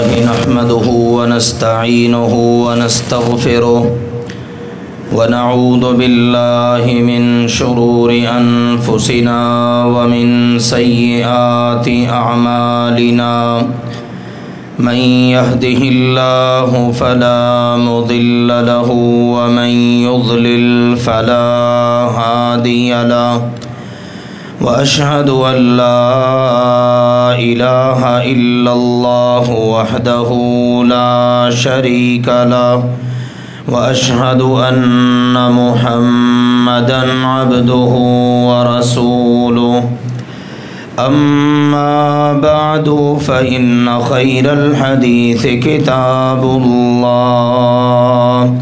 نحمده ونستعينه ونستغفره ونعوذ بالله من شرور أنفسنا ومن سيئات أعمالنا من يهده الله فلا مضل له ومن يضلل فلا هادي له وأشهد أن لا إله إلا الله وحده لا شريك له وأشهد أن محمدًا عبده ورسوله أما بعد فإن خير الحديث كتاب الله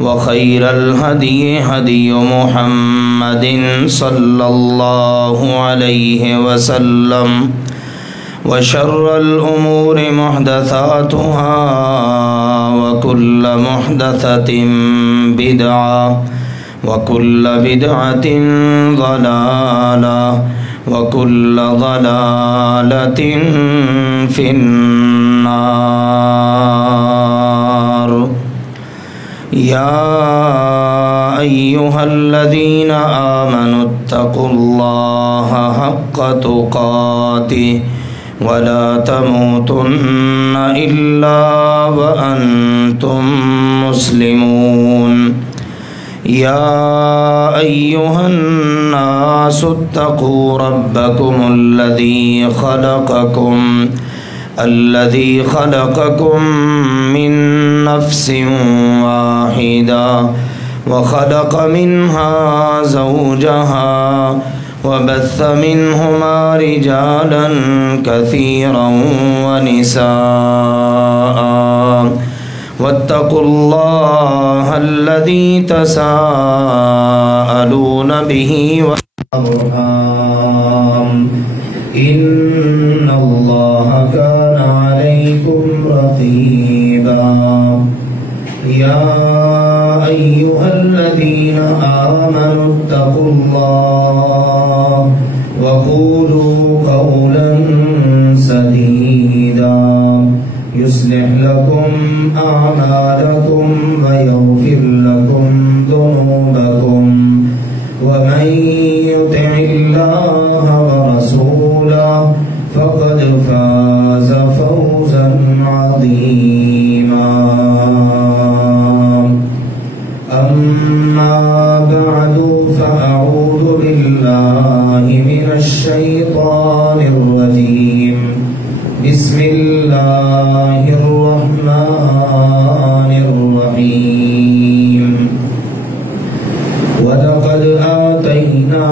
وخير الهدي هدي محمد صلى الله عليه وسلم وشر الأمور محدثاتها وكل محدثة بدعة وكل بدعة ضلالة وكل ضلالة في النار. يا أيها الذين آمنوا اتقوا الله حق تقاته ولا تموتن إلا وأنتم مسلمون. يا أيها الناس اتقوا ربكم الذي خلقكم من نفس واحدة وخلق منها زوجها وبث منهما رجالا كثيرا ونساء واتقوا الله الذي تساءلون به والأرحام إن الله كان عليكم رقيبا. يا أيها الذين آمنوا اتقوا الله وقولوا قولا سديدا يصلح لكم أعمالكم ويغفر لكم ذنوبكم ومن يطع الله ورسوله فقد فاز فوزا عظيما. أما بعد فأعوذ بالله من الشيطان الرجيم. بسم الله الرحمن الرحيم. ولقد آتينا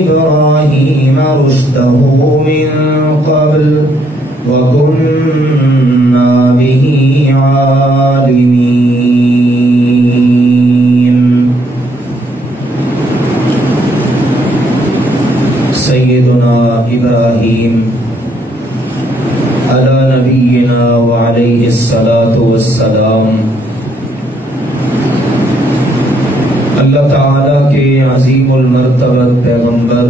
إبراهيم رشده من قبل وكنا به عالمين. سيدنا إبراهيم علی نبینا وعلیہ الصلاۃ والسلام اللہ تعالیٰ کے عظیم المرتبت پیغمبر،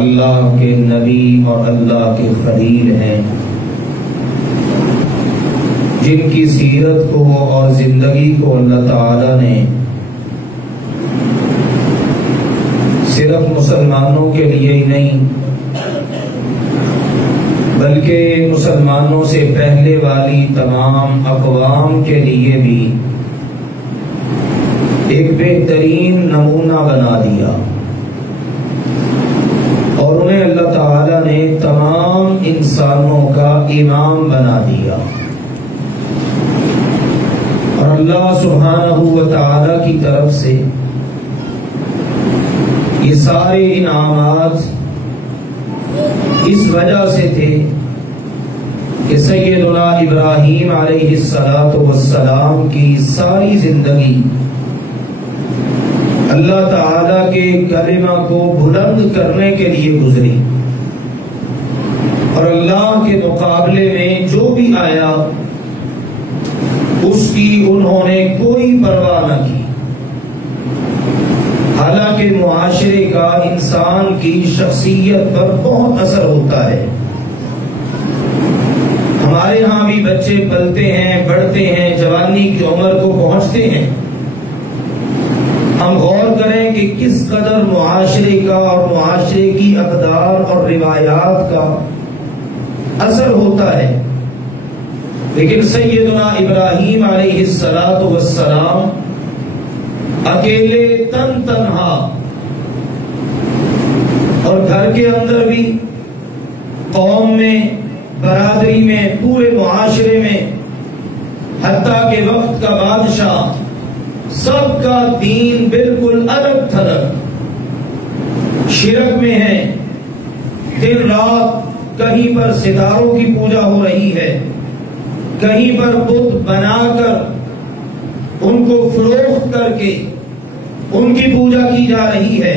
اللہ کے نبی اور اللہ کے خلیل ہیں، جن کی سیرت کو اور زندگی کو اللہ تعالیٰ نے صرف مسلمانوں کے لیے ہی نہیں بلکہ مسلمانوں سے پہلے والی تمام اقوام کے لیے بھی ایک بہترین نمونہ بنا دیا، اور انہیں اللہ تعالیٰ نے تمام انسانوں کا امام بنا دیا. اور اللہ سبحانہ و تعالیٰ کی طرف سے یہ سارے انعامات اس وجہ سے تھے کہ سیدنا ابراہیم علیہ السلام کی ساری زندگی اللہ تعالیٰ کے کلمہ کو بلند کرنے کے لیے گزری، اور اللہ کے مقابلے میں جو بھی آیا اس کی انہوں نے کوئی پرواہ نہ کی. حالانکہ معاشرے کا انسان کی شخصیت پر بہت اثر ہوتا ہے. ہمارے ہاں بھی بچے پلتے ہیں، بڑھتے ہیں، جوانی کی عمر کو پہنچتے ہیں. ہم غور کریں کہ کس قدر معاشرے کا اور معاشرے کی اقدار اور روایات کا اثر ہوتا ہے. لیکن سیدنا ابراہیم علیہ السلام اکیلے تنہا، اور گھر کے اندر بھی، قوم میں، برادری میں، پورے معاشرے میں، حتیٰ کہ وقت کا بادشاہ، سب کا دین بالکل الگ تھلگ، شرک میں ہے. دن رات کہیں پر ستاروں کی پوجا ہو رہی ہے، کہیں پر بت بنا کر ان کو فروخت کر کے ان کی پوجا کی جا رہی ہے.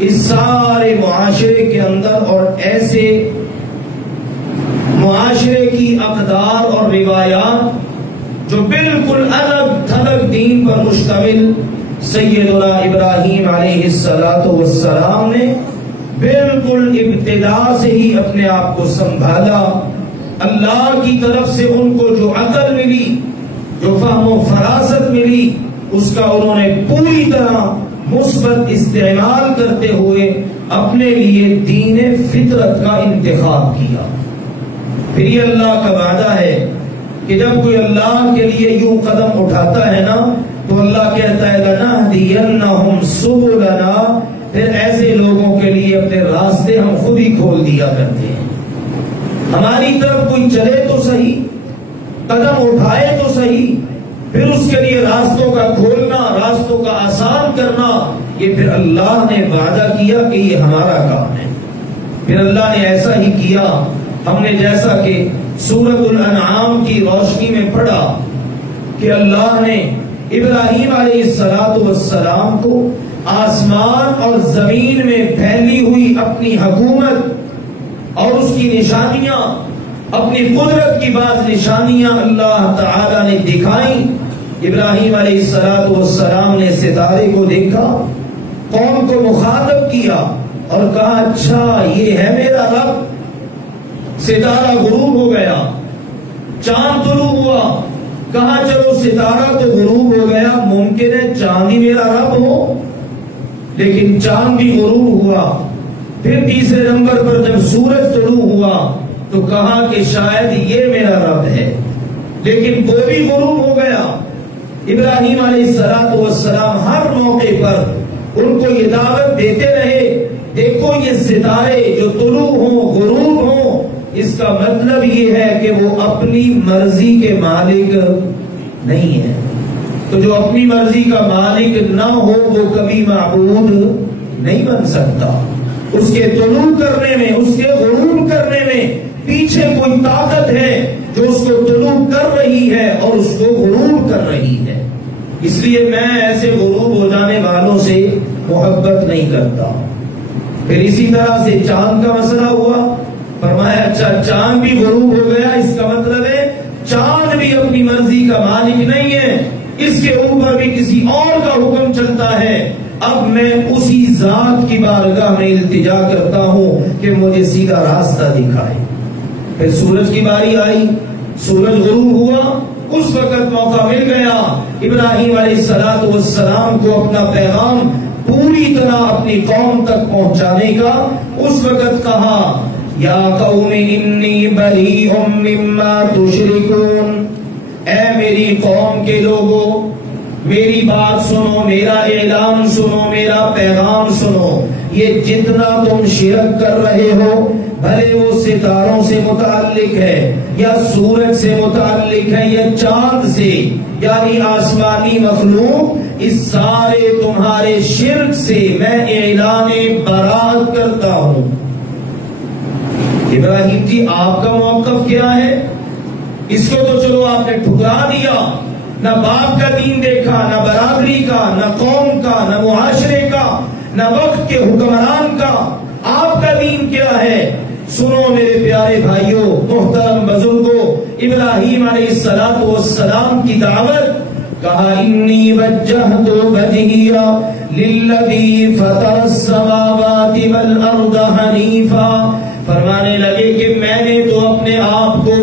اس سارے معاشرے کے اندر اور ایسے معاشرے کی اقدار اور روایات جو بالکل الگ تھلگ دین پر مشتمل، سیدنا ابراہیم علیہ السلام نے بالکل ابتدا سے ہی اپنے آپ کو سنبھالا. اللہ کی طرف سے ان کو جو عقل ملی، جو فہم و فراست ملی، اس کا انہوں نے پوری طرح مثبت استعمال کرتے ہوئے اپنے لیے دین فطرت کا انتخاب کیا. پھر یہ اللہ کا وعدہ ہے کہ جب کوئی اللہ کے لیے یوں قدم اٹھاتا ہے نا تو اللہ کہتا ہے لَنَهْدِيَنَّهُمْ سُبُلَنَا، پھر ایسے لوگوں کے لیے اپنے راستے ہم خود ہی کھول دیا کرتے ہیں. ہماری طرف کوئی چلے تو صحیح، قدم اٹھائے تو صحیح، پھر اس کے لیے راستوں کا کھولنا، راستوں کا آسان کرنا، یہ پھر اللہ نے وعدہ کیا کہ یہ ہمارا کام ہے. پھر اللہ نے ایسا ہی کیا. ہم نے جیسا کہ سورۃ الانعام کی روشنی میں پڑھا کہ اللہ نے ابراہیم علیہ السلام کو آسمان اور زمین میں پھیلی ہوئی اپنی حکومت اور اس کی نشانیاں، اپنی قدرت کی بعض نشانیاں اللہ تعالی نے دکھائیں. ابراہیم علیہ السلام نے ستارے کو دیکھا، قوم کو مخاطب کیا اور کہا اچھا یہ ہے میرا رب. ستارہ غروب ہو گیا، چاند طلوع ہوا، کہا چلو ستارہ تو غروب ہو گیا، ممکن ہے چاند ہی میرا رب ہو. لیکن چاند بھی غروب ہوا. پھر تیسرے نمبر پر جب سورج طلوع ہوا تو کہا کہ شاید یہ میرا رب ہے، لیکن وہ بھی غروب ہو گیا. ابراہیم علیہ السلام ہر موقع پر ان کو یہ دعوت دیتے رہے، دیکھو یہ ستارے جو طلوع ہوں، غروب ہوں، اس کا مطلب یہ ہے کہ وہ اپنی مرضی کے مالک نہیں ہے. تو جو اپنی مرضی کا مالک نہ ہو وہ کبھی معبود نہیں بن سکتا. اس کے طلوع کرنے میں، اس کے غروب کرنے میں پیچھے کوئی طاقت ہے جو اس کو طلوع کر رہی ہے اور اس کو غروب کر رہی ہے. اس لیے میں ایسے غروب ہو جانے والوں سے محبت نہیں کرتا. پھر اسی طرح سے چاند کا مسئلہ ہوا. فرمایا اچھا چاند بھی غروب ہو گیا، اس کا مطلب ہے چاند بھی اپنی مرضی کا مالک نہیں ہے، اس کے اوپر بھی کسی اور کا حکم چلتا ہے. اب میں اسی ذات کی بارگاہ میں التجا کرتا ہوں کہ مجھے سیدھا راستہ دکھائے. پھر سورج کی باری آئی، سورج غروب ہوا، اس وقت موقع مل گیا ابراہیم علیہ السلام کو اپنا پیغام پوری طرح اپنی قوم تک پہنچانے کا. اس وقت کہا یا قوم انی بریء مما تشرکون، اے میری قوم کے لوگوں میری بات سنو، میرا اعلان سنو، میرا پیغام سنو. یہ جتنا تم شرک کر رہے ہو، بھلے وہ ستاروں سے متعلق ہے یا سورج سے متعلق ہے یا چاند سے، یعنی آسمانی مخلوق، اس سارے تمہارے شرک سے میں اعلان برات کرتا ہوں. ابراہیم جی آپ کا موقف کیا ہے؟ اس کو تو چلو آپ نے ٹھکرا دیا، نہ باپ کا دین دیکھا، نہ برادری کا، نہ قوم کا، نہ معاشرے کا، نہ وقت کے حکمران کا. آپ کا دین کیا ہے؟ سنو میرے پیارے بھائیوں، محترم بزرگوں، ابراہیم علیہ السلام کی دعوت. کہا انی وجہت وجہی للذی فطر السماوات والارض حنیفا. فرمانے لگے کہ میں نے تو اپنے آپ کو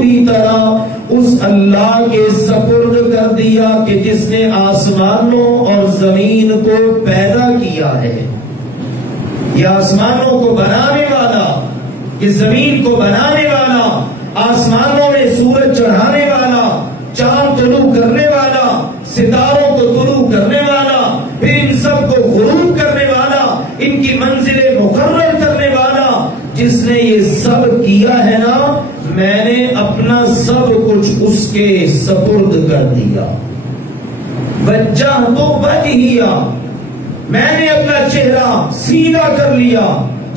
پوری طرح اس اللہ کے سپرد کر دیا کہ جس نے آسمانوں اور زمین کو پیدا کیا ہے. یہ آسمانوں کو بنانے والا، یہ زمین کو بنانے والا، آسمانوں میں سورج چڑھانے والا، چاند طلوع کرنے والا، ستاروں کو طلوع کرنے والا، پھر ان سب کو غروب کرنے والا، ان کی منزلیں مقرر کرنے والا، جس نے یہ سب کیا ہے نا، میں نے اپنا سب کچھ اس کے سپرد کر دیا. وجہت وجہیا، میں نے اپنا چہرہ سیدھا کر لیا.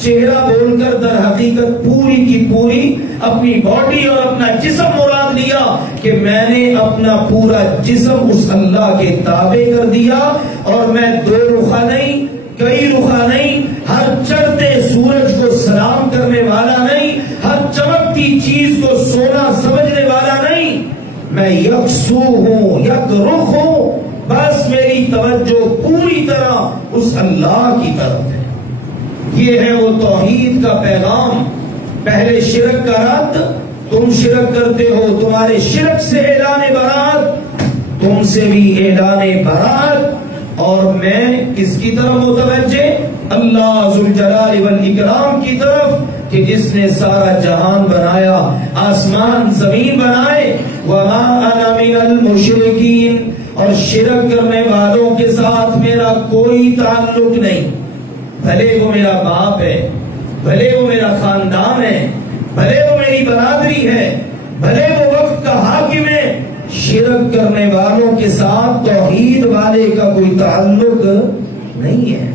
چہرہ بول کر در حقیقت پوری کی پوری اپنی باڈی اور اپنا جسم مراد لیا کہ میں نے اپنا پورا جسم اس اللہ کے تابع کر دیا. اور میں دو رخا نہیں، کئی رخا نہیں، ہر چڑھتے سورج کو سلام کرنے والا نہیں، ہر چمکتی چیز کو سونا سمجھنے والا نہیں. میں یکسو ہوں، یک رخ ہوں. بس میری توجہ پوری طرح اس اللہ کی طرف ہے. یہ ہے وہ توحید کا پیغام. پہلے شرک کا رد، تم شرک کرتے ہو، تمہارے شرک سے اعلان برات، تم سے بھی اعلان برات. اور میں کس کی طرف متوجہ؟ اللہ ذوالجلال والاکرام کی طرف کہ جس نے سارا جہان بنایا، آسمان زمین بنائے. وما انا من المشرکین، اور شرک کرنے والوں کے ساتھ میرا کوئی تعلق نہیں. بھلے وہ میرا باپ ہے، بھلے وہ میرا خاندان ہے، بھلے وہ میری برادری ہے، بھلے وہ وقت کا حاکم ہے، شرک کرنے والوں کے ساتھ توحید والے کا کوئی تعلق نہیں ہے.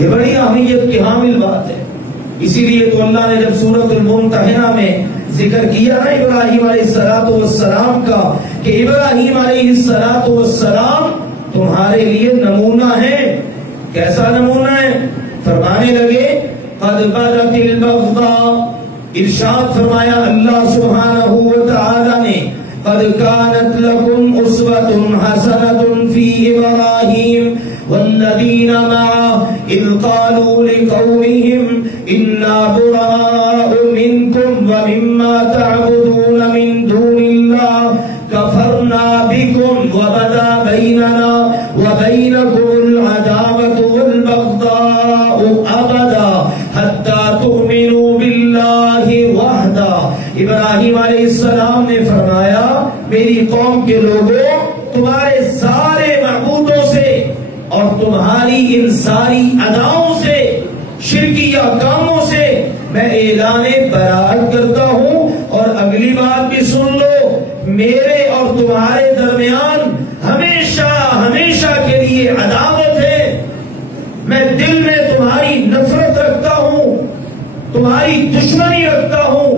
یہ بڑی اہمیت کی حامل بات ہے. اسی لیے تو اللہ نے جب سورۃ الممتحنہ میں ذکر کیا نا ابراہیم علیہ السلام کا کہ ابراہیم علیہ السلام تمہارے لیے نمونہ ہے. کیسا نمونہ ہے؟ فرمانے لگے قد بدت البغضاء، ارشاد فرمایا اللہ سبحانہ و تعالی نے قد كانت لكم أسوة حسنة في إبراهيم والذين معه إذ قالوا لقومهم إنا براء منكم ومما تعبدون من دون الله كفرنا بكم وبدا بيننا وبينكم العداوة والبغضاء أبدا حتى تؤمنوا بالله وحده. ابراہیم علیہ السلام نے فرمایا میری قوم کے لوگوں، تمہارے سارے معبودوں سے اور تمہاری ان ساری اداؤں سے، شرکیہ کاموں سے میں اعلان برات کرتا ہوں. اور اگلی بات بھی سن لو، میرے اور تمہارے درمیان ہمیشہ ہمیشہ کے لیے عداوت ہے. میں دل میں تمہاری نفرت رکھتا ہوں، تمہاری دشمنی رکھتا ہوں.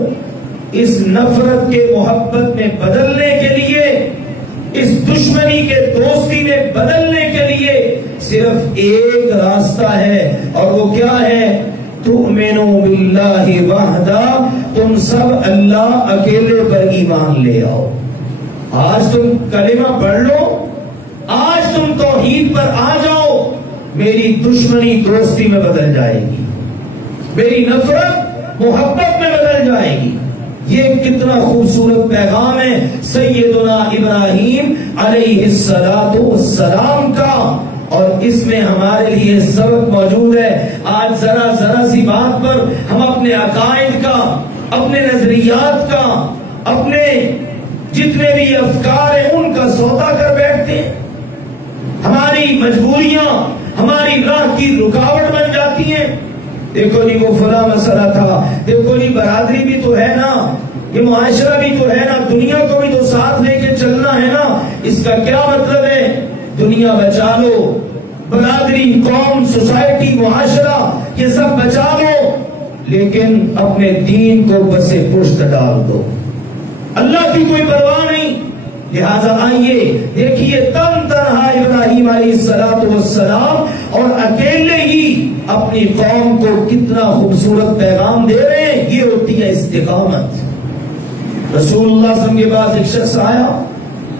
اس نفرت کے محبت میں بدلنے کے لیے، اس دشمنی کے دوستی میں بدلنے کے لیے صرف ایک راستہ ہے، اور وہ کیا ہے؟ تؤمنوا باللہ وحدہ، تم سب اللہ اکیلے پر ایمان لے آؤ. آج تم کلمہ پڑھ لو، آج تم توحید پر آ جاؤ، میری دشمنی دوستی میں بدل جائے گی، میری نفرت محبت میں بدل جائے گی. یہ کتنا خوبصورت پیغام ہے سیدنا ابراہیم علیہ السلام کا، اور اس میں ہمارے لیے سبق موجود ہے. آج ذرا ذرا سی بات پر ہم اپنے عقائد کا، اپنے نظریات کا، اپنے جتنے بھی افکار ہیں ان کا سودا کر بیٹھتے ہیں. ہماری مجبوریاں ہماری راہ کی رکاوٹ بن جاتی ہیں. دیکھو جی وہ فلاں مسئلہ تھا، دیکھو جی برادری بھی تو ہے نا، یہ معاشرہ بھی تو ہے نا، دنیا کو بھی تو ساتھ لے کے چلنا ہے نا. اس کا کیا مطلب ہے؟ دنیا بچا لو، برادری، قوم، سوسائٹی، معاشرہ یہ سب بچا لو، لیکن اپنے دین کو بسے پشت ڈال دو. اللہ کی کوئی پرواہ نہیں. لہذا آئیے دیکھیے تن تنہا ابراہیم علیہ السلام اور اکیلے ہی اپنی قوم کو کتنا خوبصورت پیغام دے رہے ہیں. یہ ہوتی ہے استقامت. رسول اللہ صلی اللہ علیہ وسلم کے پاس ایک شخص آیا،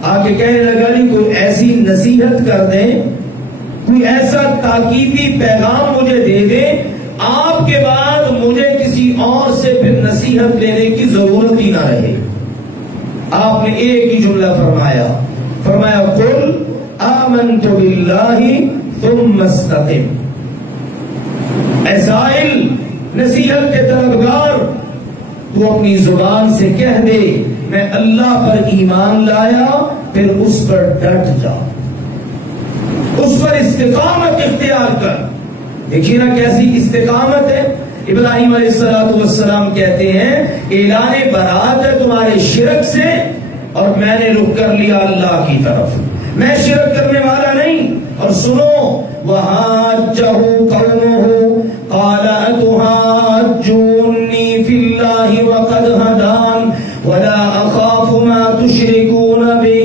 آ کے کہنے لگا جی کوئی ایسی نصیحت کر دیں، کوئی ایسا تاکیدی پیغام مجھے دے دیں، آپ کے بعد مجھے کسی اور سے پھر نصیحت لینے کی ضرورت ہی نہ رہے. آپ نے ایک ہی جملہ فرمایا قل آمنت باللہ ثم استقم. اے سائل نصیحت کے طلبگار، تو اپنی زبان سے کہہ دے میں اللہ پر ایمان لایا، پھر اس پر ڈٹ جا، اس پر استقامت اختیار کر. دیکھیے نا کیسی استقامت ہے. ابراہیم علیہ السلام کہتے ہیں اعلان برات ہے تمہارے شرک سے، اور میں نے رخ کر لیا اللہ کی طرف، میں شرک کرنے والا نہیں. اور سنو وَحَاجَّهُ قَوْمُهُ قَالَ أَتُحَاجُّونِّي فِي اللَّهِ وَقَدْ هَدَانِ وَلَا أَخَافُ مَا تُشْرِكُونَ بِهِ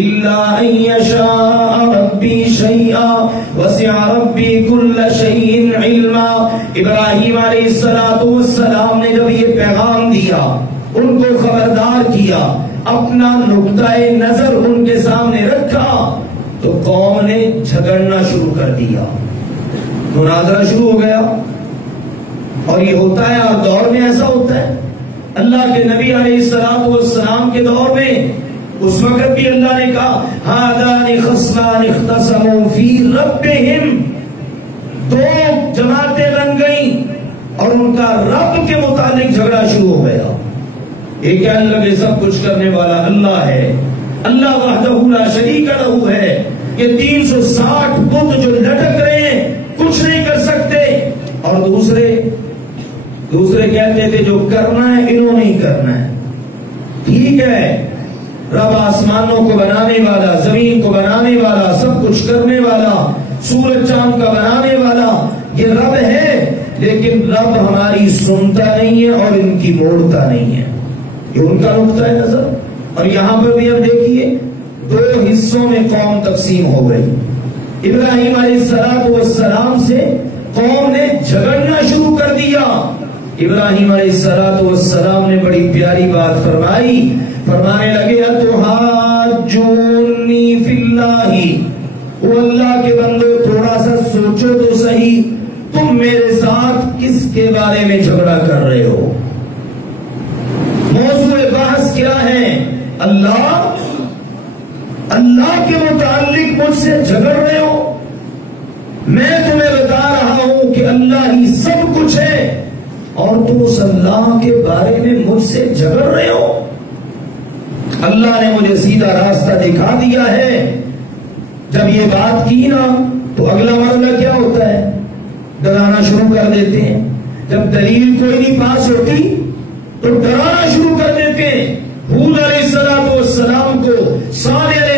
إِلَّا أَن يَشَاءَ رَبِّي شَيْئًا وَسِعَ رَبِّي كُلَّ شَيْءٍ عِلْمًا. ابراہیم علیہ السلام نے جب یہ پیغام دیا، ان کو خبردار کیا، اپنا نقطۂ نظر ان کے سامنے رکھا، تو قوم نے جھگڑنا شروع کر دیا، مناظرہ شروع ہو گیا. اور یہ ہوتا ہے اور دور میں ایسا ہوتا ہے. اللہ کے نبی علیہ السلام کے دور میں اس وقت بھی اللہ نے کہا هَذَانِ خَصْمَانِ اخْتَصَمُوا فِي رَبِّهِمْ. دو جماعتیں بن گئیں اور ان کا رب کے متعلق جھگڑا شروع ہو گیا. یہ کہنے لگے سب کچھ کرنے والا اللہ ہے، اللہ وحدہ لا شریک لہ ہے، یہ 360 بت جو لٹک رہے ہیں کچھ نہیں کر سکتے. اور دوسرے کہتے تھے جو کرنا ہے انہوں نے ہی کرنا ہے. ٹھیک ہے، رب آسمانوں کو بنانے والا، زمین کو بنانے والا، سب کچھ کرنے والا، سورج چاند کا بنانے والا یہ رب ہے، لیکن رب ہماری سنتا نہیں ہے اور ان کی موڑتا نہیں ہے. یہ ان کا نقطہ نظر. اور یہاں پر بھی اب دیکھیے دو حصوں میں قوم تقسیم ہو گئی. ابراہیم علیہ السلام سے قوم نے جھگڑنا شروع کر دیا. ابراہیم علیہ السلام نے بڑی پیاری بات فرمائی، فرمانے لگے اتحاجونی فی اللہ، وہ اللہ کے بندو تھوڑا سا سوچو تو صحیح، تم میرے ساتھ کس کے بارے میں جھگڑا کر رہے ہو؟ موضوع بحث کیا ہے؟ اللہ کے متعلق مجھ سے جھگڑ رہے ہو. میں تمہیں بتا رہا ہوں کہ اللہ ہی سب کچھ ہے اور تم اس اللہ کے بارے میں مجھ سے جھگڑ رہے ہو. اللہ نے مجھے سیدھا راستہ دکھا دیا ہے. جب یہ بات کی نا تو اگلا مرحلہ کیا ہوتا ہے؟ ڈرانا شروع کر دیتے ہیں. جب دلیل کوئی نہیں پاس ہوتی تو ڈرانا شروع کر دیتے ہیں. ہود علیہ السلام کو، صالح علیہ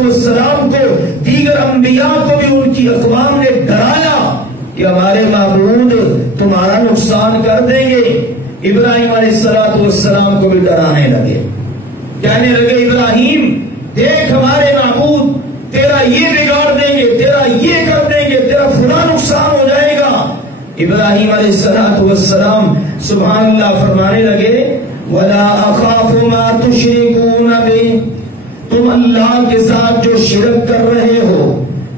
السلام کو، دیگر انبیاء کو بھی ان کی اقوام نے ڈرایا کہ ہمارے معبود تمہارا نقصان کر دیں گے. ابراہیم علیہ السلام کو بھی ڈرانے لگے، کہنے لگے ابراہیم دیکھ ہمارے معبود تیرا یہ بگاڑ دیں گے، تیرا یہ کر دیں گے، تیرا فلاں نقصان ہو جائے گا. ابراہیم علیہ السلام سبحان اللہ فرمانے لگے وَلَا أَخَافُ مَا تُشْرِكُونَ بِهِ، تم اللہ کے ساتھ جو شرک کر رہے ہو،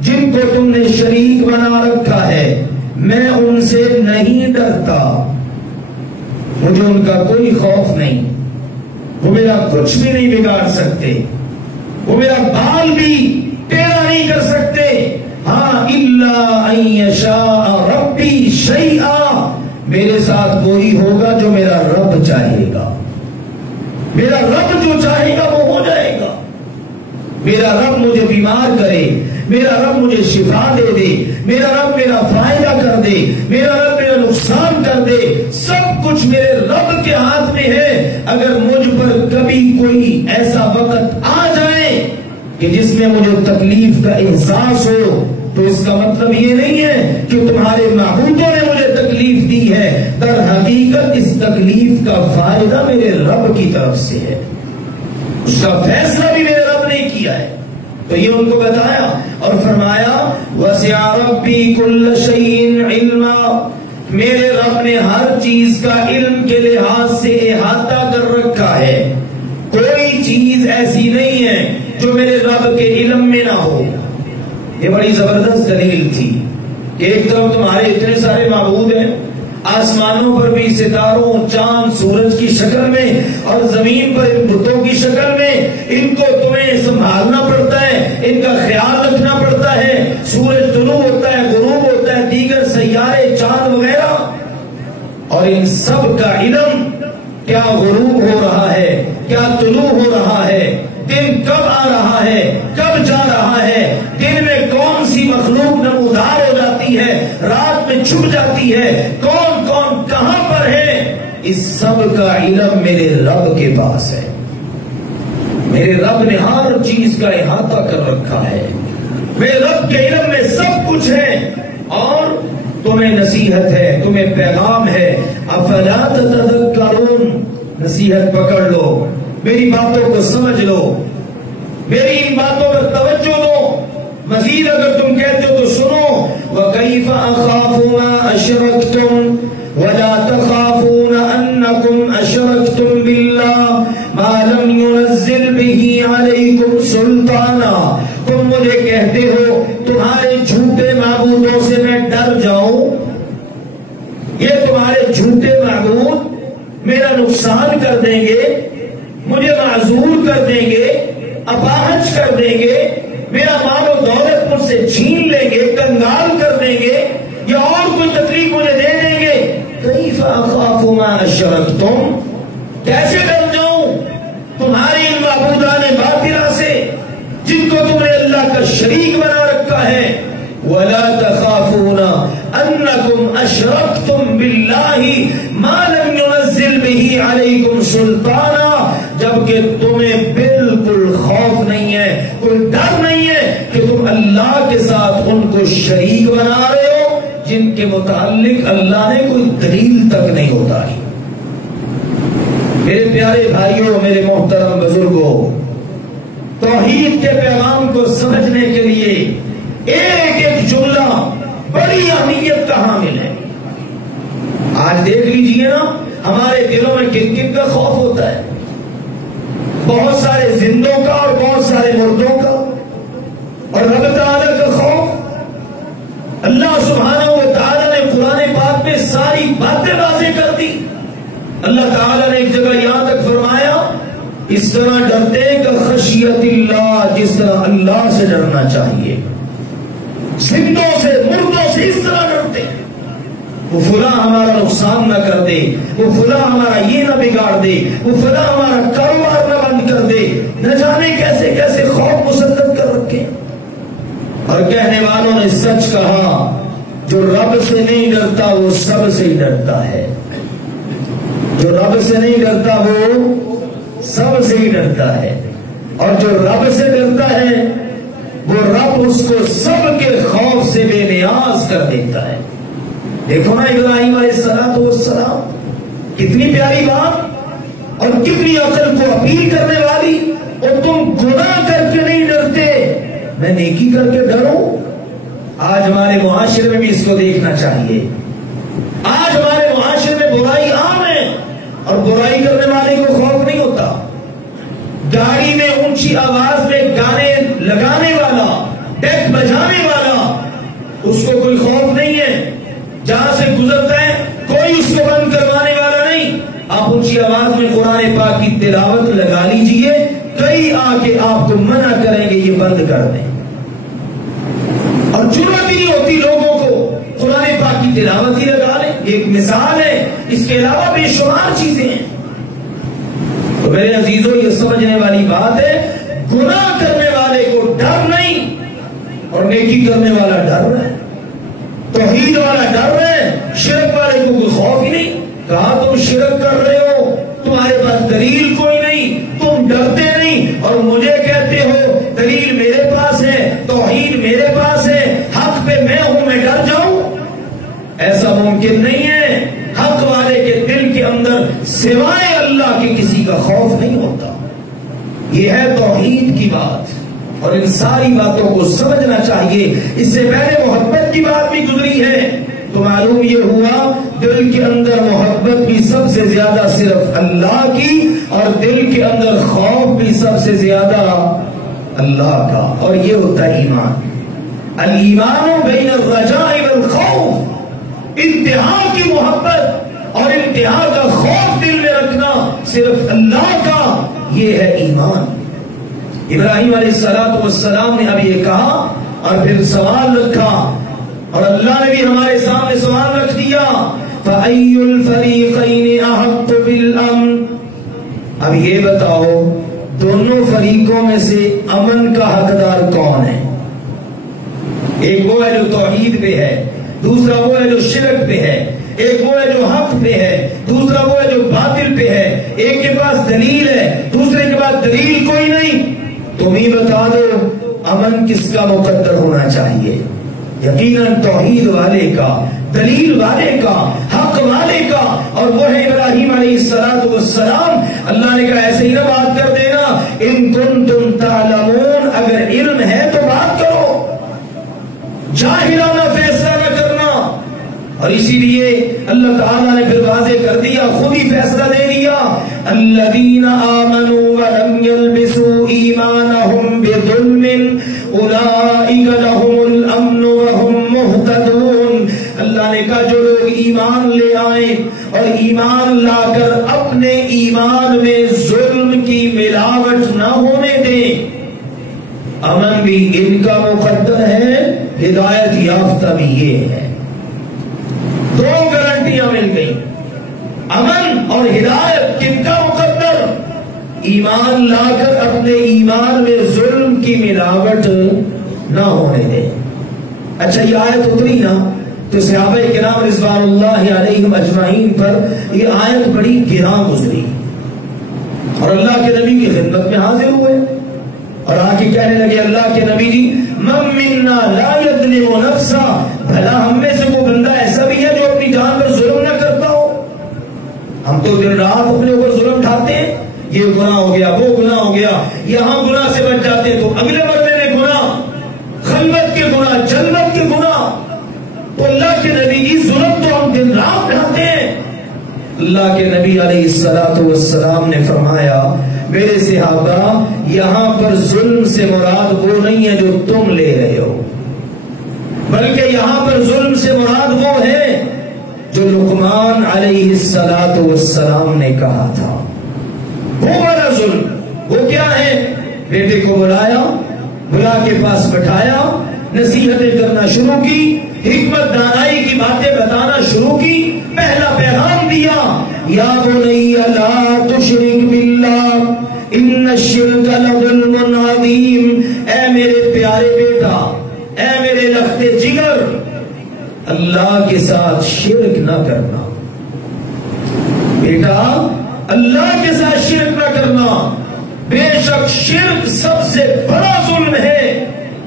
جن کو تم نے شریک بنا رکھا ہے، میں ان سے نہیں ڈرتا، مجھے ان کا کوئی خوف نہیں. وہ میرا کچھ بھی نہیں بگاڑ سکتے، وہ میرا بال بھی ٹیڑھا نہیں کر سکتے. ہاں إِلَّا أَن يَشَاءَ رَبِّي شَيْئًا، میرے ساتھ وہی ہوگا جو میرا رب چاہے گا. میرا رب جو چاہے گا وہ ہو جائے گا. میرا رب مجھے بیمار کرے، میرا رب مجھے شفا دے دے، میرا رب میرا فائدہ کر دے، میرا رب میرا نقصان کر دے، سب کچھ میرے رب کے ہاتھ میں ہے. اگر مجھ پر کبھی کوئی ایسا وقت آ جائے کہ جس میں مجھے تکلیف کا احساس ہو تو اس کا مطلب یہ نہیں ہے کہ تمہارے معبودوں نے مجھے تکلیف دی ہے. در حقیقت اس تکلیف کا فائدہ میرے رب کی طرف سے ہے، اس کا فیصلہ بھی میرے رب نے کیا ہے. تو یہ ان کو بتایا اور فرمایا وَسِعَ رَبِّي كُلَّ شَيْءٍ عِلْمًا، میرے رب نے ہر چیز کا علم کے لحاظ سے احاطہ کر رکھا ہے. کوئی چیز ایسی نہیں ہے جو میرے رب کے علم میں نہ ہو. یہ بڑی زبردست دلیل تھی کہ ایک طرف تمہارے اتنے سارے معبود ہیں، آسمانوں پر بھی ستاروں، چاند، سورج کی شکل میں، اور زمین پر ان بتوں کی شکل میں، سنبھالنا پڑتا ہے، ان کا خیال رکھنا پڑتا ہے. سورج طلوع ہوتا ہے، غروب ہوتا ہے، دیگر سیارے، چاند وغیرہ، اور ان سب کا علم، کیا غروب ہو رہا ہے، کیا طلوع ہو رہا ہے، دن کب آ رہا ہے، کب جا رہا ہے، دن میں کون سی مخلوق نمودار ہو جاتی ہے، رات میں چھپ جاتی ہے، کون کون کہاں پر ہے، اس سب کا علم میرے رب کے پاس ہے. میرے رب نے ہر چیز کا احاطہ کر رکھا ہے. میرے رب کے علم میں سب کچھ ہے. اور تمہیں نصیحت ہے، تمہیں پیغام ہے. افلا تتذکرون، نصیحت پکڑ لو، میری باتوں کو سمجھ لو، میری ان باتوں پر توجہ دو. مزید اگر تم کہتے ہو تو سنو. وَكَيْفَ أَخَافُ مَا أَشْرَكْتُمْ وَلَا تَخَافُونَ أَنَّكُمْ أَشْرَكْتُمْ بِاللَّهِ مَا لَمْ يُنَزِّلْ بِهِ عَلَيْكُمْ سُلْطَانًا. تم مجھے کہتے ہو تمہارے جھوٹے معبودوں سے میں ڈر جاؤں. یہ تمہارے جھوٹے معبود میرا نقصان کر دیں گے، مجھے معذور کر دیں گے، اپاہج کر دیں گے، میرا مال و دولت مجھ سے چھین لیں گے، کنگال کر دیں گے، یا اور کوئی تکلیف مجھے دے دیں گے. کیف اخاف ما اشرکتم، کیسے ڈر جاؤں تمہاری ان معبودان باطلہ سے جن کو تم نے اللہ کا شریک بنا رکھا ہے. ولا تخافون انکم اشرکتم باللہ ما لم ينزل به علیکم سلطانا، جبکہ تمہیں بالکل خوف نہیں ہے، کوئی ڈر نہیں ہے کہ تم اللہ کے ساتھ ان کو شریک بنا رہے ہو جن کے متعلق اللہ نے کوئی دلیل تک نہیں اتاری. میرے پیارے بھائیوں، میرے محترم بزرگوں، توحید کے پیغام کو سمجھنے کے لیے ایک ایک جملہ بڑی اہمیت کا حامل ہے. آج دیکھ لیجئے نا، ہمارے دلوں میں کن کن کا خوف ہوتا ہے. بہت سارے زندوں کا اور بہت سارے مردوں کا، اور رب تعالیٰ کا خوف. اللہ سبحانہ و تعالیٰ نے قرآن پاک میں ساری باتیں واضح کر دی. اللہ تعالیٰ نے ایک جگہ یہاں تک فرمایا، اس طرح ڈرتے کہ خشیت اللہ، جس طرح اللہ سے ڈرنا چاہیے. زندوں سے، مردوں سے اس طرح ڈرتے. وہ فلاں ہمارا نقصان نہ کر دے، وہ فلاں ہمارا یہ نہ بگاڑ دے، وہ فلاں ہمارا کاروبار نہ بند کر دے. نہ جانے کیسے کیسے خوف مسلط کر رکھے. اور کہنے والوں نے سچ کہا، جو رب سے نہیں ڈرتا وہ سب سے ہی ڈرتا ہے. جو رب سے نہیں ڈرتا وہ سب سے ہی ڈرتا ہے. اور جو رب سے ڈرتا ہے وہ رب اس کو سب کے خوف سے بے نیاز کر دیتا ہے. دیکھو نا ابراہیم علیہ السلام، کتنی پیاری بات اور کتنی عقل کو اپیل کرنے والی. اور تم گناہ کر کے نہیں ڈرتے، میں نیکی کر کے ڈروں. آج ہمارے معاشرے میں بھی اس کو دیکھنا چاہیے. آج ہمارے معاشرے میں برائی عام ہے اور برائی کرنے والے کو خوف نہیں ہوتا. گاڑی میں اونچی آواز میں گانے لگانے والا، ڈیک بجانے والا، اس کو کوئی خوف نہیں ہے. جہاں سے گزرتا ہے کوئی اس کو بند کروانے والا نہیں. آپ اونچی آواز میں قرآن پاک کی تلاوت لگا لیجئے، کئی آ کے آپ کو منع کریں گے یہ بند کر دیں. اور جرأت ہی نہیں ہوتی لوگوں کو قرآن پاک کی تلاوت ہی لگا لیں. ایک مثال ہے، اس کے علاوہ بے شمار چیزیں ہیں. تو میرے عزیزوں، یہ سمجھنے والی بات ہے، گناہ کرنے والے کو ڈر نہیں اور نیکی کرنے والا ڈر ہے. توحید والا ڈر ہے، شرک والے کو کوئی خوف ہی نہیں. کہا تم شرک کر رہے ہو، تمہارے پاس دلیل کوئی نہیں، تم ڈرتے نہیں، اور مجھے کہتے ہو دلیل میرے پاس ہے، توحید میرے پاس ہے، حق پہ میں ہوں، میں ڈر جاؤں. ایسا ممکن نہیں ہے. حق والے کے دل کے اندر سوائے اللہ کے کسی کا خوف نہیں ہوتا. یہ ہے توحید کی بات، اور ان ساری باتوں کو سمجھنا چاہیے. اس سے پہلے محبت کی بات بھی گزری ہے، تو معلوم یہ ہوا دل کے اندر محبت بھی سب سے زیادہ صرف اللہ کی، اور دل کے اندر خوف بھی سب سے زیادہ اللہ کا. اور یہ ہوتا ہے ایمان. الایمان بین الرجاء والخوف، انتہا کی محبت اور انتہا کا خوف دل میں رکھنا صرف اللہ کا، یہ ہے ایمان. ابراہیم علیہ السلام نے اب یہ کہا اور پھر سوال رکھا، اور اللہ نے بھی ہمارے سامنے سوال رکھ دیا، فَأَيُّ الْفَرِيقَيْنِ أَحَقُّ بِالْأَمْنِ، اب یہ بتاؤ دونوں فریقوں میں سے امن کا حقدار کون ہے؟ ایک وہ ہے جو توحید پہ ہے، دوسرا وہ ہے جو شرک پہ ہے، ایک وہ ہے جو حق پہ ہے، دوسرا وہ ہے جو باطل پہ ہے، ایک کے پاس دلیل ہے، دوسرے کے پاس دلیل کوئی نہیں، تم ہی بتا دو امن کس کا مقدر ہونا چاہیے؟ یقیناً توحید والے کا، دلیل والے کا، حق والے کا، اور وہ ہے ابراہیم علیہ السلام۔ اللہ نے کہا ایسے ہی نہ بات کر دینا، ان کنتم تعلمون، اگر علم ہے تو بات کرو، جاہلانہ فیصلہ نہ کرنا۔ اور اسی لیے اللہ تعالیٰ نے پھر واضح کر دیا، خود ہی فیصلہ دے دیا، الذین آمنوا ولم یلبسوا ایمانہم بظلم اولئک لہم الامن وہم مہتدون۔ اللہ نے کہا جو لوگ ایمان لے آئیں اور ایمان لا کر اپنے ایمان میں ظلم کی ملاوٹ نہ ہونے دیں، امن بھی ان کا مقدر ہے، ہدایت یافتہ بھی یہ ہے۔ دو گارنٹیاں مل گئی، امن اور ہدایت کن کا مقدر؟ ایمان لا کر اپنے ایمان میں ظلم کی ملاوٹ نہ ہونے دیں۔ اچھا یہ آیت اتری نا تو صحابہ کرام رضوان اللہ علیہم اجمعین پر یہ آیت بڑی گراں گزری، اور اللہ کے نبی کی خدمت میں حاضر ہوئے اور آ کے کہنے لگے، اللہ کے نبی جی من منا لا یظلم نفسا، بھلا ہم میں سے وہ بندہ ایسا بھی ہے جو اپنی جان پر ظلم نہ کرتا ہو؟ ہم تو دن رات اپنے اوپر ظلم ڈھاتے ہیں، یہ گناہ ہو گیا، وہ گناہ ہو گیا، یہاں گناہ سے بچ جاتے تو اگلے مرتبے میں گناہ، خلوت کے گناہ، جنت کے گناہ۔ تو اللہ کے نبی کی ظلم تو ہم دن رات ڈھاتے ہیں۔ اللہ کے نبی علیہ السلام نے فرمایا، میرے صحابہ یہاں پر ظلم سے مراد وہ نہیں ہے جو تم لے رہے ہو، بلکہ یہاں پر ظلم سے مراد وہ ہے جو لقمان علیہ السلام نے کہا تھا، وہ والا ظلم۔ وہ کیا ہے؟ بیٹے کو بلایا، بلا کے پاس بٹھایا، نصیحتیں کرنا شروع کی، حکمت دانائی کی باتیں بتانا شروع کی، پہلا پیغام دیا، یا بنی لا تشرک باللہ ان الشرک لظلم عظیم، اے میرے پیارے بیٹا، اے میرے لخت جگر، اللہ کے ساتھ شرک نہ کرنا، بیٹا اللہ کے ساتھ شرک نہ کرنا، بے شک شرک سب سے بڑا ظلم ہے۔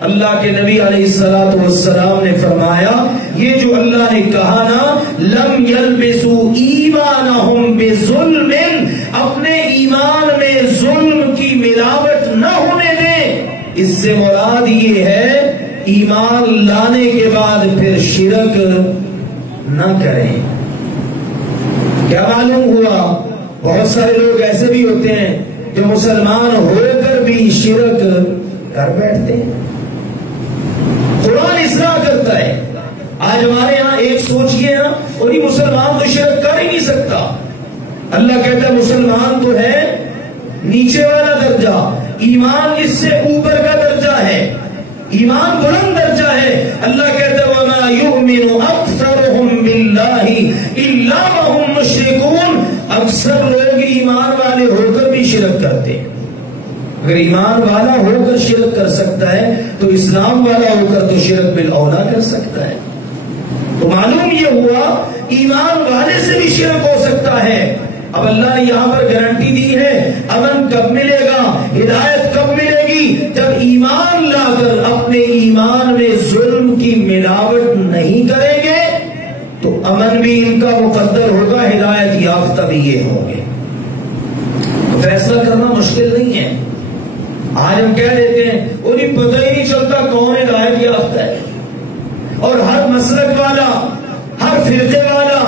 اللہ کے نبی علیہ السلام نے فرمایا، یہ جو اللہ نے کہا نا لم یلبسوا ایمانہم بظلم، اپنے ایمان میں ظلم کی ملاوٹ نہ ہونے دیں، اس سے مراد یہ ہے ایمان لانے کے بعد پھر شرک نہ کریں۔ کیا معلوم ہوا؟ بہت سارے لوگ ایسے بھی ہوتے ہیں جو مسلمان ہو کر بھی شرک کر بیٹھتے ہیں۔ قرآن اصلاح کرتا ہے۔ آج ہمارے ہاں ایک سوچیے نا، اور یہ مسلمان تو شرک کر ہی نہیں سکتا۔ اللہ کہتا ہے مسلمان تو ہے نیچے والا درجہ، ایمان اس سے اوپر کا درجہ ہے، ایمان بلند درجہ ہے۔ اللہ کہتا ہے وَمَا يُؤْمِنُ أَكْثَرُهُمْ بِاللَّهِ إِلَّا وَهُمْ مُشْرِكُونَ، اکثر لوگ ایمان والے ہو کر بھی شرک کرتے ہیں۔ اگر ایمان والا ہو کر شرک کر سکتا ہے تو اسلام والا ہو کر تو شرک بالاولیٰ کر سکتا ہے۔ تو معلوم یہ ہوا ایمان والے سے بھی شرک ہو سکتا ہے۔ اب اللہ نے یہاں پر گارنٹی دی ہے، امن کب ملے گا، ہدایت کب ملے گی؟ جب ایمان لا کر اپنے ایمان میں ظلم کی ملاوٹ نہیں کریں گے تو امن بھی ان کا مقدر ہوگا، ہدایت یافتہ بھی یہ ہوں گے۔ فیصلہ کرنا مشکل نہیں ہے۔ آج ہم کہہ دیتے ہیں انہیں پتہ ہی نہیں چلتا کون ہدایت یافتہ ہے، اور ہر مسلک والا، ہر فرقے والا،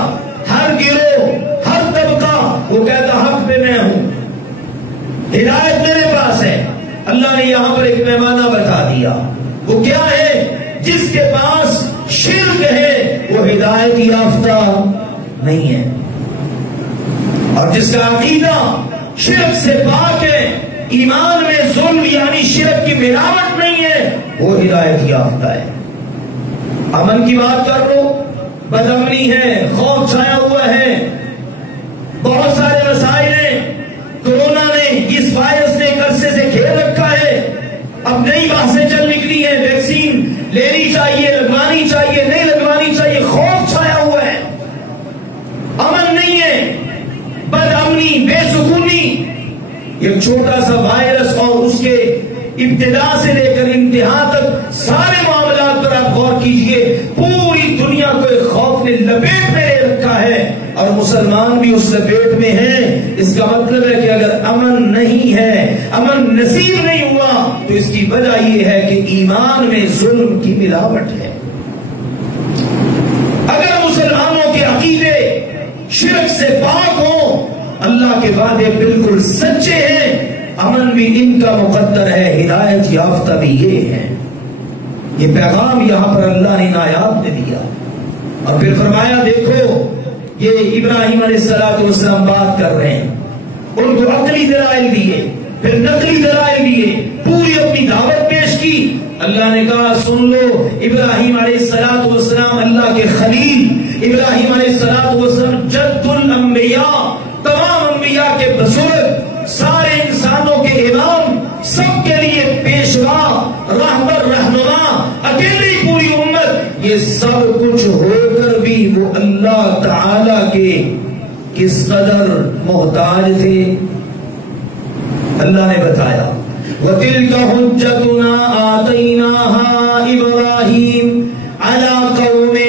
ہر گروہ، ہر طبقہ وہ کہتا حق پہ میں ہوں، ہدایت میرے پاس ہے۔ اللہ نے یہاں پر ایک پیمانہ بتا دیا، وہ کیا ہے؟ جس کے پاس شرک ہے وہ ہدایت یافتہ نہیں ہے، اور جس کا عقیدہ شرک سے پاک ہے، ایمان میں ظلم یعنی شرک کی ملاوٹ نہیں ہے وہ ہدایت یافتہ ہے۔ امن کی بات کر لو، بدامنی ہے، خوف چھایا ہوا ہے، بہت سارے مسائل ہیں، کورونا نے اس وائرس نے ایک عرصے سے گھیر رکھا ہے، اب نئی بحثیں چل نکلی ہیں، ویکسین لینی چاہیے، لگوانی چاہیے، نہیں لگوانی چاہیے، خوف چھایا ہوا ہے، امن نہیں ہے، بد امنی، بے سکونی۔ ایک چھوٹا سا وائرس اور اس کے ابتدا سے لے کر انتہا تک سارے معاملات پر آپ غور کیجئے، پوری دنیا کو ایک خوف نے لپیٹ میں لے رکھا ہے اور مسلمان بھی اس لپیٹ میں ہیں۔ اس کا مطلب ہے کہ اگر امن نہیں ہے، امن نصیب نہیں ہوا، تو اس کی وجہ یہ ہے کہ ایمان میں ظلم کی ملاوٹ ہے۔ اگر مسلمانوں کے عقیدے شرک سے پاک ہوں، اللہ کے وعدے بالکل سچے ہیں، امن بھی ان کا مقدر ہے، ہدایت یافتہ بھی یہ ہے۔ یہ پیغام یہاں پر اللہ نے نایاب نے دیا اور پھر فرمایا دیکھو یہ ابراہیم علیہ السلام بات کر رہے ہیں، ان کو عقلی دلائل دیے، پھر نقلی دلائل دیے، پوری اپنی دعوت پیش کی۔ اللہ نے کہا سن لو، ابراہیم علیہ السلام اللہ کے خلیل، ابراہیم علیہ السلام جد الانبیاء، تمام انبیاء کے بزرگ، سارے انسانوں کے امام، سب کے لیے پیشوا، رہبر، رہنما، اکیلی پوری امت، یہ سب کچھ ہو کر بھی وہ اللہ تعالی کے کس قدر محتاج تھے۔ اللہ نے بتایا وَتِلْكَ حُجَّتُنَا آتَيْنَاهَا إِبْرَاهِيمَ عَلَىٰ قَوْمِهِ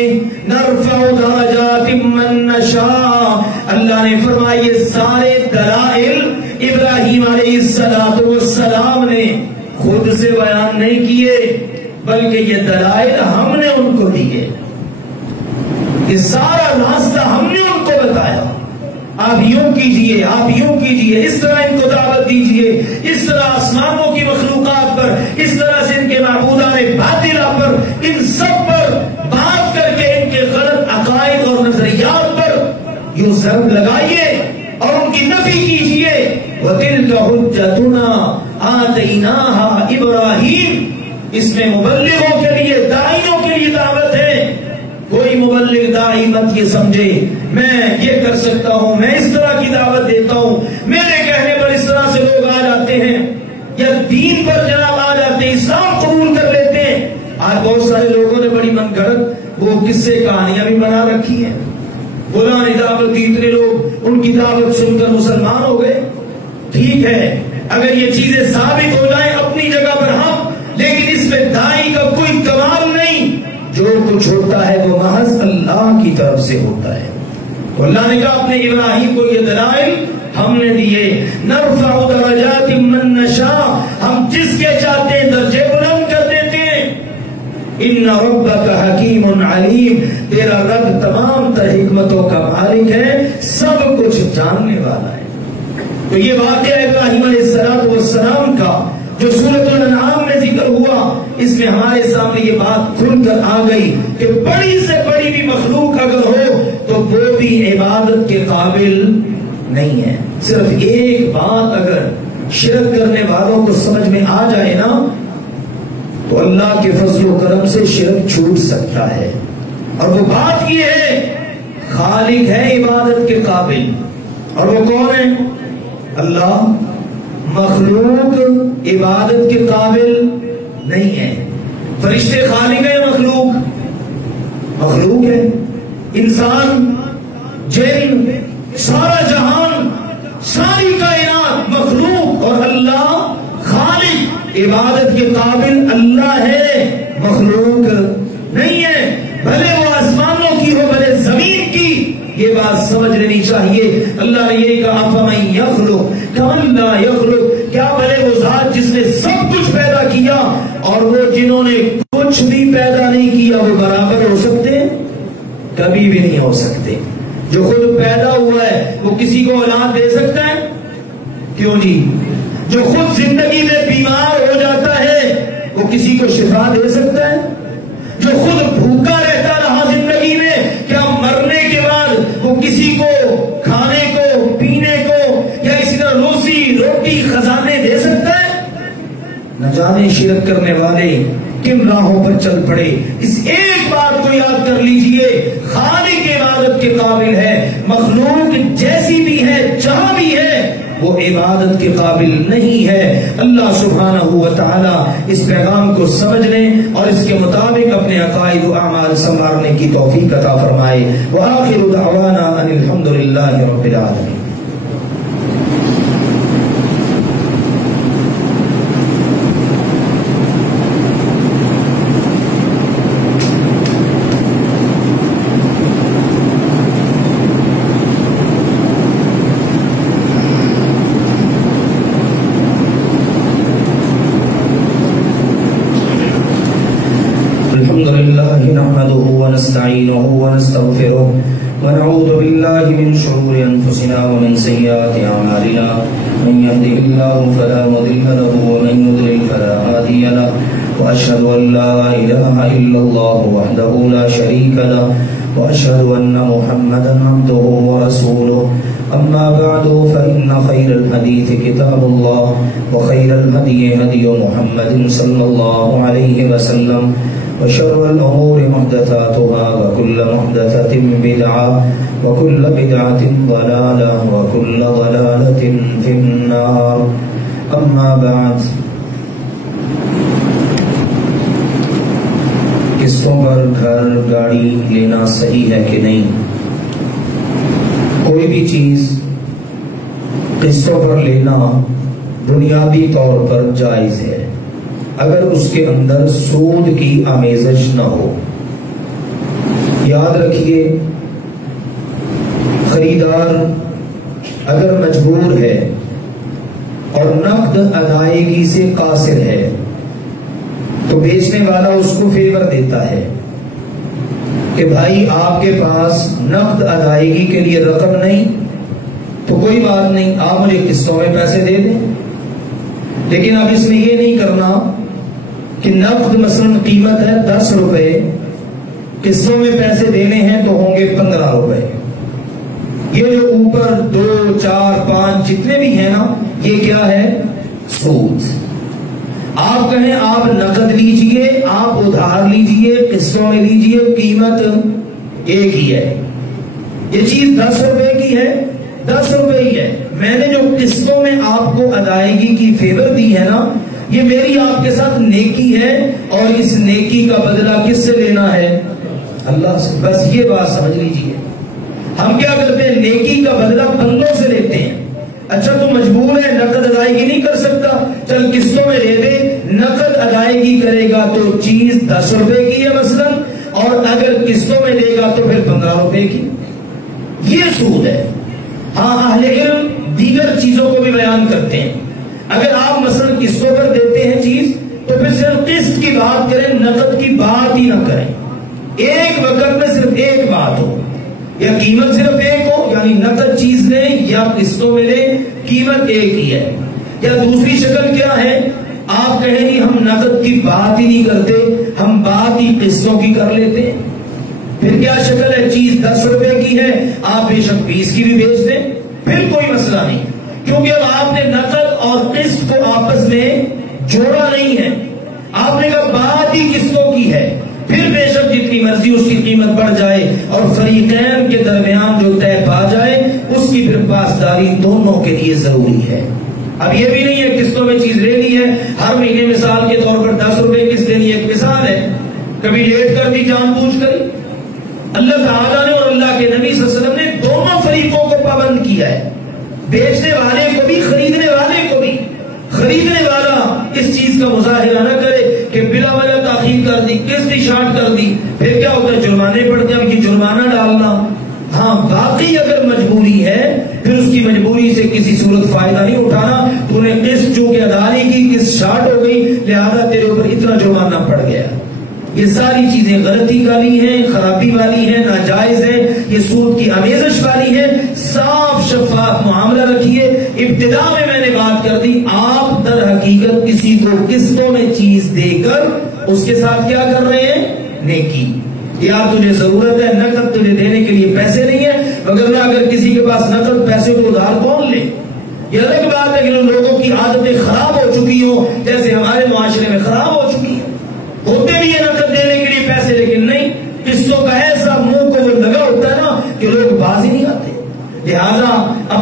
نَرْفَعُ دَرَجَاتٍ مَّن نَّشَاءُ۔ اللہ نے فرمایا یہ سارے دلائل ابراہیم علیہ السلام نے خود سے بیان نہیں کیے، بلکہ یہ دلائل ہم نے ان کو دیے، یہ سارا راستہ ہم نے ان کو بتایا، آپ یوں کیجئے، آپ یوں کیجئے، اس طرح ان کو دعوت دیجئے، اس طرح آسمانوں کی مخلوقات پر، اس طرح سے ان کے معبودان باطلہ پر، ان سب پر بات کر کے ان کے غلط عقائد اور نظریات پر یوں ضرب لگائیے اور ان کی نفی کیجئے۔ وَتِلْكَ حُجَّتُنَا آتَيْنَاهَا إِبْرَاهِيمَ، اس میں مبلغوں کے لیے، داعیوں کے لیے دعوت ہے۔ کوئی مبلغ داعی مت یہ سمجھے میں یہ کر سکتا ہوں، میں اس طرح کی دعوت دیتا ہوں، میرے کہنے پر اس طرح سے لوگ آ جاتے ہیں یا دین پر جناب آ جاتے ہیں، اسلام قبول کر لیتے ہیں۔ آج بہت سارے لوگوں نے بڑی من گھڑت وہ قصے کہانیاں بھی بنا رکھی ہیں، فلاں نے دعوت دی، اتنے لوگ ان کی دعوت سن کر مسلمان ہو گئے۔ ٹھیک ہے اگر یہ چیزیں ثابت ہو جائیں اپنی جگہ پر ہم، لیکن اس میں داعی کا کوئی کمال نہیں، جو کچھ ہوتا ہے وہ محض اللہ کی طرف سے ہوتا ہے۔ تو اللہ نے کہا اپنے ابراہیم کو یہ دلائل ہم نے دیے، نرفع درجات من نشاء، ہم جس کے چاہتے ہیں درجے بلند کر دیتے ہیں۔ ان ربک حکیم علیم، تیرا رب تمام تر حکمتوں کا مالک ہے، سب کچھ جاننے والا ہے۔ تو یہ واقعہ ابراہیم علیہ السلام کا جو سورۃ الانعام میں ذکر ہوا، اس میں ہمارے سامنے یہ بات کھل کر آ گئی کہ بڑی سے بڑی بھی مخلوق اگر ہو تو وہ بھی عبادت کے قابل نہیں ہے۔ صرف ایک بات اگر شرک کرنے والوں کو سمجھ میں آ جائے نا تو اللہ کے فضل و کرم سے شرک چھوٹ سکتا ہے، اور وہ بات یہ ہے خالق ہے عبادت کے قابل، اور وہ کون ہے؟ اللہ۔ مخلوق عبادت کے قابل نہیں ہے۔ فرشتے خالق ہے، مخلوق ہے، انسان، جن، سارا جہان، ساری کائنات مخلوق، اور اللہ خالق عبادت کے قابل اللہ ہے، مخلوق نہیں ہے۔ بھلے وہ آسمانوں کی ہو بھلے زمین کی، یہ بات سمجھ لینی چاہیے۔ اللہ نے یہ کہا فَمَن يَخْلُقُ كَمَن لَّا يَخْلُقُ، کیا بھلے وہ ذات جس نے سب کچھ پیدا کیا اور وہ جنہوں نے کچھ بھی پیدا نہیں کیا وہ برابر ہو سکتے ہیں؟ کبھی بھی نہیں ہو سکتے۔ جو خود پیدا ہوا ہے وہ کسی کو اولاد دے سکتا ہے؟ کیوں نہیں؟ جو خود زندگی میں بیمار ہو جاتا ہے وہ کسی کو شفا دے سکتا ہے؟ جو خود بھوکا رہتا رہا زندگی میں، کیا مرنے کے بعد وہ کسی کو کھانے کو، پینے کو، یا اسی طرح روزی روٹی خزانے دے سکتا ہے؟ نہ جانے شرک کرنے والے کن راہوں پر چل پڑے. اس ایک بات کو یاد کر لیجئے، خالق عبادت کے قابل ہے، مخلوق جیسی بھی ہے جہاں بھی ہے وہ عبادت کے قابل نہیں ہے. اللہ سبحانہ و تعالی اس پیغام کو سمجھنے اور اس کے مطابق اپنے عقائد و اعمال سنوارنے کی توفیق عطا فرمائے. وآخر دعوانا ان الحمدللہ رب العالمین. ونستعينه ونستغفره ونعوذ بالله من شرور أنفسنا ومن سيئات أعمالنا من يهده الله فلا مضل له ومن يضلل فلا هادي له وأشهد أن لا إله إلا الله وحده لا شريك له وأشهد أن محمدا عبده ورسوله. أما بعد فإن خير الحديث كتاب الله وخير الهدي هدي محمد صلى الله عليه وسلم وشر الأمور محدثاتها وكل محدثة بدعة وكل بدعة ضلالة وكل ضلالة في النار. أما بعد، قسطوں پر گھر گاڑی لینا صحیح ہے کہ نہیں؟ کوئی بھی چیز قسطوں پر لینا بنیادی طور پر جائز ہے اگر اس کے اندر سود کی آمیزش نہ ہو. یاد رکھیے، خریدار اگر مجبور ہے اور نقد ادائیگی سے قاصر ہے تو بیچنے والا اس کو فیور دیتا ہے کہ بھائی آپ کے پاس نقد ادائیگی کے لیے رقم نہیں تو کوئی بات نہیں، آپ مجھے قسطوں میں پیسے دے دیں. لیکن اب اس میں یہ نہیں کرنا کہ نقد مثلا قیمت ہے 10 روپے، قسطوں میں پیسے دینے ہیں تو ہوں گے 15 روپے. یہ جو اوپر 2 4 5 جتنے بھی ہیں نا، یہ کیا ہے؟ سود. آپ کہیں آپ نقد لیجئے، آپ ادھار لیجئے، قسطوں میں لیجئے، قیمت ایک ہی ہے. یہ چیز 10 روپے کی ہے، 10 روپے ہی ہے. میں نے جو قسطوں میں آپ کو ادائیگی کی فیور دی ہے نا، یہ میری آپ کے ساتھ نیکی ہے اور اس نیکی کا بدلہ کس سے لینا ہے؟ اللہ سے. بس یہ بات سمجھ لیجئے. ہم کیا کرتے ہیں؟ نیکی کا بدلہ بندوں سے لیتے ہیں. اچھا تو مجبور ہے، نقد ادائیگی نہیں کر سکتا، چل قسطوں میں لے دے. نقد ادائیگی کرے گا تو چیز 10 روپے کی ہے مثلا، اور اگر قسطوں میں لے گا تو پھر 15 روپے کی. یہ سود ہے. ہاں، اہل علم دیگر چیزوں کو بھی بیان کرتے ہیں. اگر آپ مثلا قسطوں پر دیتے ہیں چیز تو پھر صرف قسط کی بات کریں، نقد کی بات ہی نہ کریں. ایک وقت میں صرف ایک بات ہو، یا قیمت صرف ایک ہو، یعنی نقد چیز لیں یا قسطوں میں لیں، قیمت ایک ہی ہے. یا دوسری شکل کیا ہے؟ آپ کہیں نہیں ہم نقد کی بات ہی نہیں کرتے، ہم بات ہی قسطوں کی کر لیتے ہیں. پھر کیا شکل ہے؟ چیز 10 روپے کی ہے، آپ بے شک 20 کی بھی بیچ دیں، پھر کوئی مسئلہ نہیں، کیونکہ اب آپ نے نقد اور قسط کو آپس میں جوڑا نہیں ہے. آپ نے کہا بات ہی قسطوں کی ہے، پھر بے شک جتنی مرضی اس کی قیمت بڑھ جائے اور فریقین کے درمیان جو طے پا جائے اس کی پھر پاسداری دونوں کے لیے ضروری ہے. اب یہ بھی نہیں ہے قسطوں میں چیز لے لی ہے، ہر مہینے مثال کے طور پر 10 روپے قسط لینی. ایک مثال ہے، کبھی لیٹ کر دی جان بوجھ کر. اللہ تعالیٰ نے اور اللہ کے نبی صلی اللہ علیہ وسلم نے دونوں فریقوں کو پابند کیا ہے، بیچنے والے کو بھی خریدنے والے کو بھی. خریدنے والا اس چیز کا مظاہرہ نہ کرے کہ بلا وجہ تاخیر کر دی، قسط شارٹ کر دی، پھر کیا ہوتا ہے؟ جرمانے پڑتے ہیں. اب یہ جرمانہ ڈالنا، ہاں باقی اگر مجبوری ہے پھر اس کی مجبوری سے کسی صورت فائدہ نہیں اٹھانا. تو نے قسط جو کہ ادا نہیں کی، قسط شارٹ ہو گئی، لہذا تیرے اوپر اتنا جرمانہ پڑ گیا. یہ ساری چیزیں غلطی والی ہیں، خرابی والی ہیں، ناجائز ہیں، یہ سود کی آمیزش والی ہے. صاف شفاف معاملہ رکھیے. ابتدا میں نے بات کر دی، آپ در حقیقت کسی کو قسطوں میں چیز دے کر اس کے ساتھ کیا کر رہے ہیں؟ نیکی. یار تجھے ضرورت ہے، نقد تجھے دینے کے لیے پیسے نہیں ہے، مگر نہ اگر کسی کے پاس نقد پیسے کو ادھار کون لے؟ یہ الگ بات ہے کہ لوگوں کی عادتیں خراب ہو چکی ہوں، جیسے ہمارے معاشرے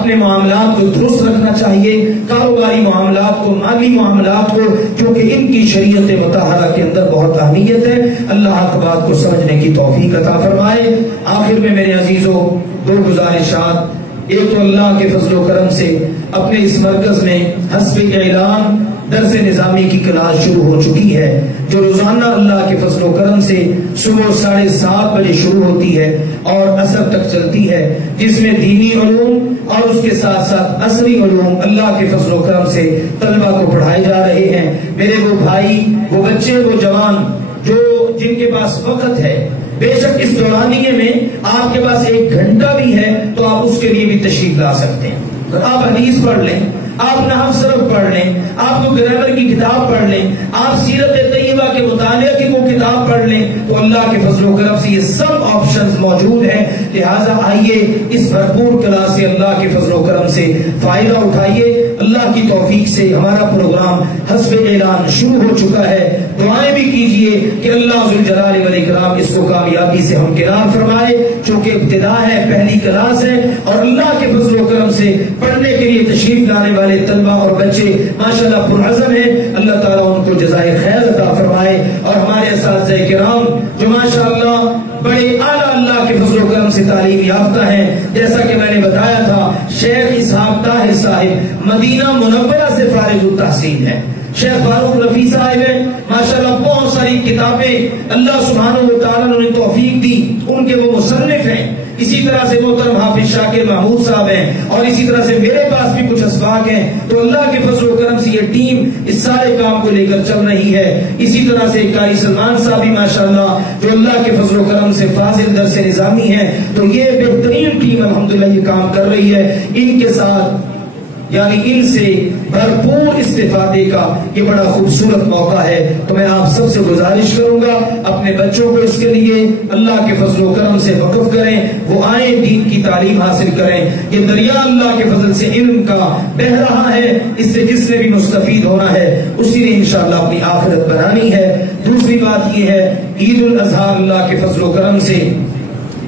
اپنے معاملات کو درست رکھنا چاہیے، کاروباری معاملات کو، مالی معاملات کو، کیونکہ ان کی شریعت مطہرہ کے اندر بہت اہمیت ہے۔ اللہ حق بات کو سمجھنے کی توفیق عطا فرمائے۔ آخر میں میرے عزیزوں دو گزارشات، ایک تو اللہ کے فضل و کرم سے اپنے اس مرکز میں حسب اعلان درس نظامی کی کلاس شروع ہو چکی ہے، جو روزانہ اللہ کے فضل و کرم سے صبح 7:30 بجے شروع ہوتی ہے اور عصر تک چلتی ہے، جس میں دینی علوم اور اس کے ساتھ ساتھ عصری علوم اللہ کے فضل و کرم سے طلبہ کو پڑھائے جا رہے ہیں۔ میرے وہ بھائی، وہ بچے، وہ جوان جو جن کے پاس وقت ہے، بے شک اس دورانیے میں آپ کے پاس 1 گھنٹہ بھی ہے تو آپ اس کے لیے بھی تشریف لا سکتے ہیں۔ آپ حدیث پڑھ لیں، آپ نحو صرف پڑھ لیں، آپ کو گرامر کی کتاب پڑھ لیں، آپ سیرت طیبہ کے مطالعہ کی کوئی کتاب پڑھ لیں، تو اللہ کے فضل و کرم سے یہ سب آپشنز موجود ہیں۔ لہٰذا آئیے اس بھرپور کلاس سے اللہ کے فضل و کرم سے فائدہ اٹھائیے۔ اللہ کی توفیق سے ہمارا پروگرام حسب اعلان شروع ہو چکا ہے۔ دعائیں بھی کیجئے کہ اللہ ذوالجلال والاکرام اس کو کامیابی سے ہمکنار فرمائے، چونکہ ابتدا ہے، پہلی کلاس ہے، اور اللہ کے فضل و کرم سے پڑھنے کے لیے تشریف لانے والے طلبہ اور بچے ماشاءاللہ پرعزم ہیں۔ اللہ تعالیٰ ان کو جزائے خیر عطا فرمائے، اور ہمارے اساتذہ کرام جو ماشاءاللہ بڑے اعلیٰ اللہ کے فضل و کرم سے تعلیم یافتہ ہیں، جیسا کہ میں نے بتایا تھا، شیخ اسحاق طاہر صاحب مدینہ منورہ سے فارغ التحصیل ہیں، شیخ فاروق رفیع صاحب ہیں، ماشاءاللہ بہت ساری کتابیں اللہ سبحانہ و تعالیٰ نے توفیق دی، ان کے وہ مصنف ہیں۔ اسی طرح سے محترم حافظ شاکر محمود صاحب ہیں، اور اسی طرح سے میرے پاس بھی کچھ اسباق ہیں۔ تو اللہ کے فضل و کرم سے یہ ٹیم اس سارے کام کو لے کر چل رہی ہے۔ اسی طرح سے قاری سلمان صاحب بھی ماشاءاللہ جو اللہ کے فضل و کرم سے فاضل درس نظامی ہیں، تو یہ بہترین ٹیم الحمدللہ یہ کام کر رہی ہے۔ ان کے ساتھ یعنی ان سے بھرپور استفادے کا یہ بڑا خوبصورت موقع ہے۔ تو میں آپ سب سے گزارش کروں گا اپنے بچوں کو اس کے لیے اللہ کے فضل و کرم سے وقف کریں، وہ آئیں، دین کی تعلیم حاصل کریں۔ یہ دریا اللہ کے فضل سے علم کا بہ رہا ہے، اس سے جس نے بھی مستفید ہونا ہے اسی نے انشاءاللہ اپنی آخرت بنانی ہے۔ دوسری بات یہ ہے، عید الاضحیٰ اللہ کے فضل و کرم سے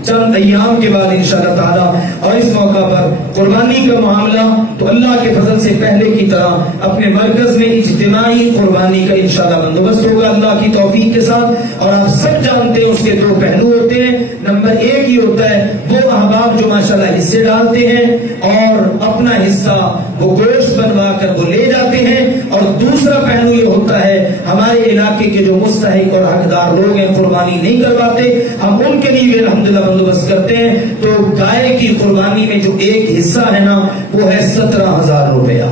چند ایام کے بعد انشاءاللہ تعالی، اور اس موقع پر قربانی کا معاملہ تو اللہ کے فضل سے پہلے کی طرح اپنے مرکز میں اجتماعی قربانی کا انشاءاللہ بندوبست ہوگا اللہ کی توفیق کے ساتھ۔ اور آپ سب جانتے ہیں اس کے 2 پہلو ہوتے ہیں۔ نمبر 1 یہ ہوتا ہے وہ احباب جو ماشاءاللہ حصے ڈالتے ہیں اور اپنا حصہ وہ گوشت بنوا کر وہ لے جاتے ہیں، اور دوسرا پہلو یہ ہوتا ہے ہمارے علاقے کے جو مستحق اور حقدار لوگ ہیں قربانی نہیں کر پاتے، ہم ان کے لیے الحمدللہ بندوبست کرتے ہیں۔ تو گائے کی قربانی میں جو ایک حصہ ہے نا وہ ہے 17,000 روپیہ۔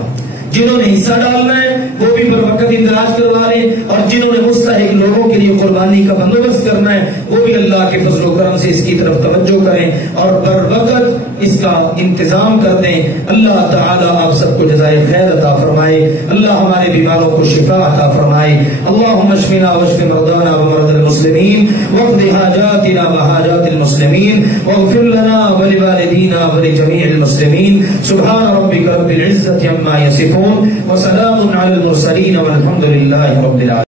جنہوں نے حصہ ڈالنا ہے وہ بھی پر وقت اندراج کروا لیں، اور جنہوں نے مستحق لوگوں کے لیے قربانی کا بندوبست کرنا ہے وہ بھی اللہ کے فضل و کرم سے اس کی طرف توجہ کریں اور پر وقت اس کا انتظام کر دیں۔ اللہ تعالی آپ سب کو جزائے خیر عطا فرمائے، اللہ ہمارے بیماروں کو شفا عطا فرمائے۔ اللہم اشفنا واشف مرضانا ومرضى المسلمین واقض حاجاتنا وحاجات المسلمین واغفر لنا ولوالدينا ولجميع المسلمین۔ سبحان ربک رب العزة عما یصفون وسلام على المرسلین والحمد للہ رب العالمین۔